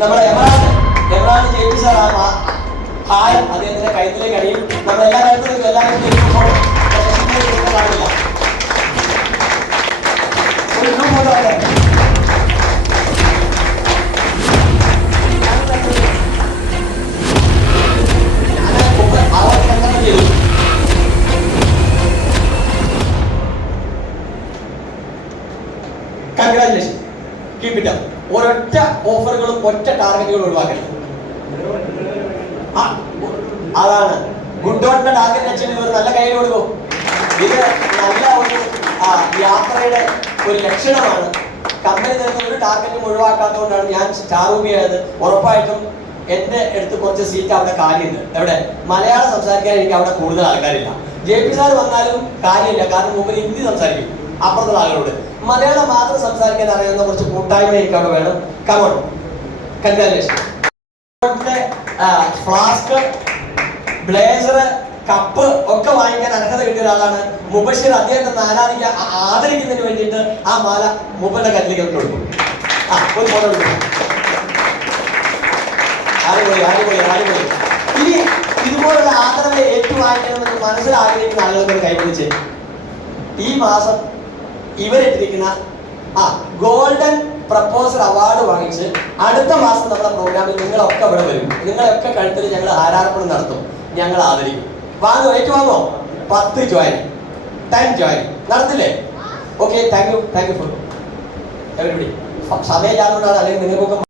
നമ്മുടെ emerald J P sir ഹാരം അദ്ദേഹത്തിന്റെ കഴുത്തിലേക്ക് അടിയും നമ്മളെല്ലാ കാര്യത്തിലും എല്ലാവരും കാണില്ല. ഒരു ഫോട്ടോ അല്ലേ കൺഗ്രാറ്റുലേഷൻ, കീപ് ഇറ്റ് അപ്പ്. ഒരൊറ്റ ഓഫറുകളും ഒറ്റ ടാർഗറ്റുകളും ഒഴിവാക്കരുത്. അതാണ് ഗുഡ് ഡോട്ടിന്റെ ടാർഗറ്റ് അച്ചീവ് ചെയ്ത് ഒരു നല്ല കയ്യിൽ കൊടുക്കും. ഇത് നല്ല ഒരു യാത്രയുടെ ഒരു ലക്ഷണമാണ്. കമ്പനി തരുന്ന ഒരു ടാർഗറ്റും ഒഴിവാക്കാത്തതുകൊണ്ടാണ് ഞാൻ സ്റ്റാറൂബിയായത്. ഉറപ്പായിട്ടും എന്റെ അടുത്ത് കുറച്ച് സീറ്റ് അവിടെ കാലിയുണ്ട്. എവിടെ മലയാളം സംസാരിക്കാൻ എനിക്ക് അവിടെ കൂടുതൽ ആൾക്കാരില്ല. ജെ പി സാർ വന്നാലും കാര്യമില്ല, കാരണം മുമ്പ് ഹിന്ദി സംസാരിക്കും അപ്പുറത്തുള്ള ആളുകളോട്. മലയാളം മാത്രം സംസാരിക്കാൻ അറിയുന്ന കുറച്ച് കൂട്ടായ്മ എനിക്ക് അവിടെ വേണം. Come on, congratulation. Flask, blazer, cup ഒക്കെ വാങ്ങിക്കാൻ അർഹത കിട്ടിയ ഒരാളാണ് മുബഷിർ. അദ്ദേഹത്തെ ആദരിക്കുന്നതിന് വേണ്ടിയിട്ട് ആ മാല മുബയുടെ കയ്യിലേക്ക് കൊടുക്കും. ഒരു ഫോട്ടോ കൊടുക്കും. അടിപൊളി. ഇനി ഇതുപോലുള്ള ആദരവ് ഏറ്റുവാങ്ങിക്കണമെന്ന് മനസ്സിൽ ആഗ്രഹിക്കുന്ന ആളുകൾക്ക് കൈപിടിച്ച് ഈ മാസം ഇവരിട്ടിരിക്കുന്ന ഗോൾഡൻ പ്രപ്പോസൽ അവാർഡ് വാങ്ങിച്ച് അടുത്ത മാസം നമ്മുടെ പ്രോഗ്രാമിൽ നിങ്ങളൊക്കെ ഇവിടെ വരും. നിങ്ങളൊക്കെ കഴുത്തിൽ ഞങ്ങൾ ആരാർപ്പണം നടത്തും, ഞങ്ങൾ ആദരിക്കും. ഏറ്റുവാങ്ങോ? 10 ജോയിനിങ്, 10 ജോയിനിങ് നടത്തില്ലേ? Okay, thank you for everybody. സമയമില്ലാത്തതുകൊണ്ടാണ്, അല്ലെങ്കിൽ നിങ്ങൾക്കൊക്കെ